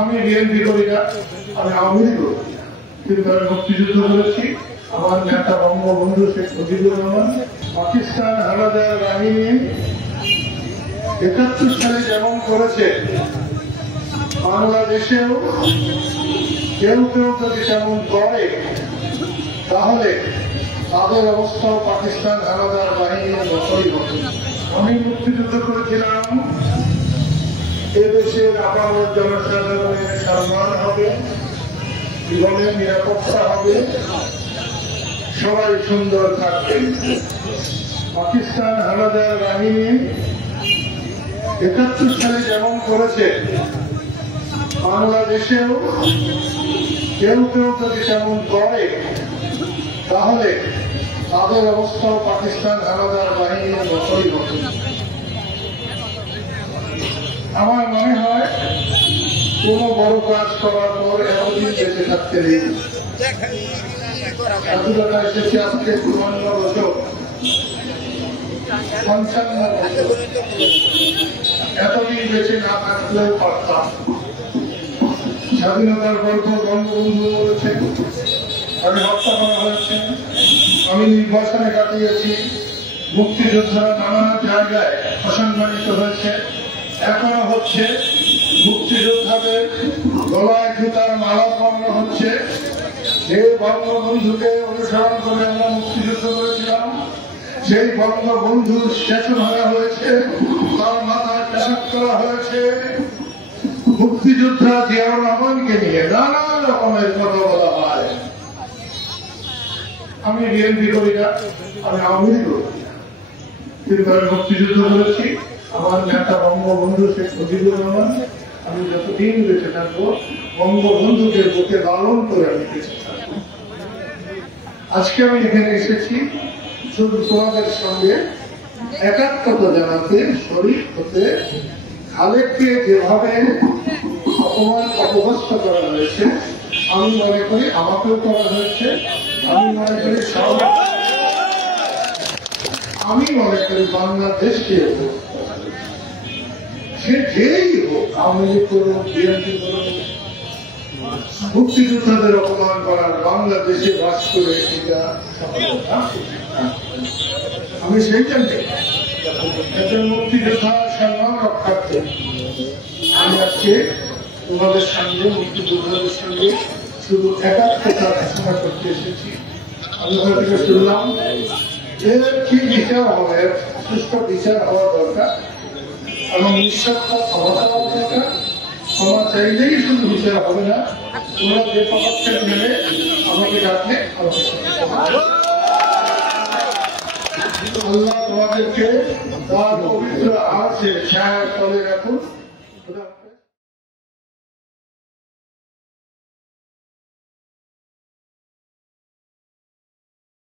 আমি বিএনপি করি না, আমি আওয়ামী লীগ করি না, কিন্তু আমি মুক্তিযুদ্ধ করেছি। আমার নেতা বঙ্গবন্ধু শেখ মুজিবুর রহমান পাকিস্তান হানাদার বাহিনী ৭১ সালে যেমন করেছে, বাংলাদেশেও কেউ কেউ যদি তেমন করে তাহলে তাদের অবস্থাও পাকিস্তান হানাদার বাহিনীর মতোই হবে। আমি মুক্তিযুদ্ধ করেছিলাম, এদেশের আপামর জনসাধারণের সম্মান হবে, জীবনের নিরাপত্তা হবে, সবাই সুন্দর থাকবে। পাকিস্তান হানাদার বাহিনী ৭১ সালে যেমন করেছে, বাংলাদেশেও কেউ কেউ যদি তেমন করে তাহলে তাদের অবস্থাও পাকিস্তান হানাদার বাহিনীর মতোই হবে। আমার মনে হয় কোন বড় কাজ করার পর এতদিন বেঁচে থাকতে নেই। স্বাধীনতা এসেছে আজকে ৫৪ বছর, ৫৫ বছর, এতদিন বেঁচে না থাকলেও পারতাম। স্বাধীনতার গল্প বঙ্গবন্ধু বলেছেন, আমি হত্যা করা হয়েছে, আমি নির্বাসনে কাটিয়েছি, মুক্তিযোদ্ধারা নানা জায়গায় অসম্মানিত হয়েছে, এখনো হচ্ছে। মুক্তিযোদ্ধাদের গলায় জুতার মালা পরানো হচ্ছে। যে বঙ্গবন্ধুকে অনুসরণ করে আমরা মুক্তিযুদ্ধ করেছিলাম, সেই বঙ্গবন্ধুর স্টেশন হওয়া হয়েছে, তার মাথায় পেশাব করা হয়েছে। মুক্তিযোদ্ধা জিয়াউর রহমানকে নিয়ে নানা রকমের কথা বলা হয়। আমি বিএনপি করি না, আমি আওয়ামী লীগ করি না, কিন্তু আমি মুক্তিযুদ্ধ করেছি। আমার নেতা বঙ্গবন্ধু শেখ মুজিবুর রহমান, আমি যতদিন বেঁচে থাকবো বঙ্গবন্ধুকে বুকে লালন করে আমি বেঁচে থাকবো। আজকে আমি এখানে এসেছি শুধু তোমাদের সঙ্গে একাত্মতা জানাতে, শরীর হতে। খালেককে যেভাবে অপদস্থ করা হয়েছে, আমি মনে করি আমাকেও করা হয়েছে। আমি মনে করি বাংলাদেশকে সে যেই হোক, আওয়ামী লীগ করুন, বিএনপি করুন, মুক্তিযোদ্ধাদের অপমান করার বাংলাদেশে বাস করে এটা সফলতা। আমি সেই জন্য একজন মুক্তিযোদ্ধার সম্মান রক্ষার্থে আমি আজকে তোমাদের সঙ্গে, মুক্তিযোদ্ধাদের সঙ্গে শুধু একাত্মতা ঘোষণা করতে এসেছি। আমি ওখান থেকে শুনলাম এর কি বিচার হবে, সুষ্ঠু বিচার হওয়া দরকার এবং নিঃস্বার্থ ক্ষমা চাওয়া দরকার। ক্ষমা চাইলেই শুধু বিচার হবে না, তোমরা যে পদক্ষেপ নেবে আমাকে ডাকলে আল্লাহ তোমাদেরকে তার পবিত্র আরশে ছায়ার তলে রাখুন।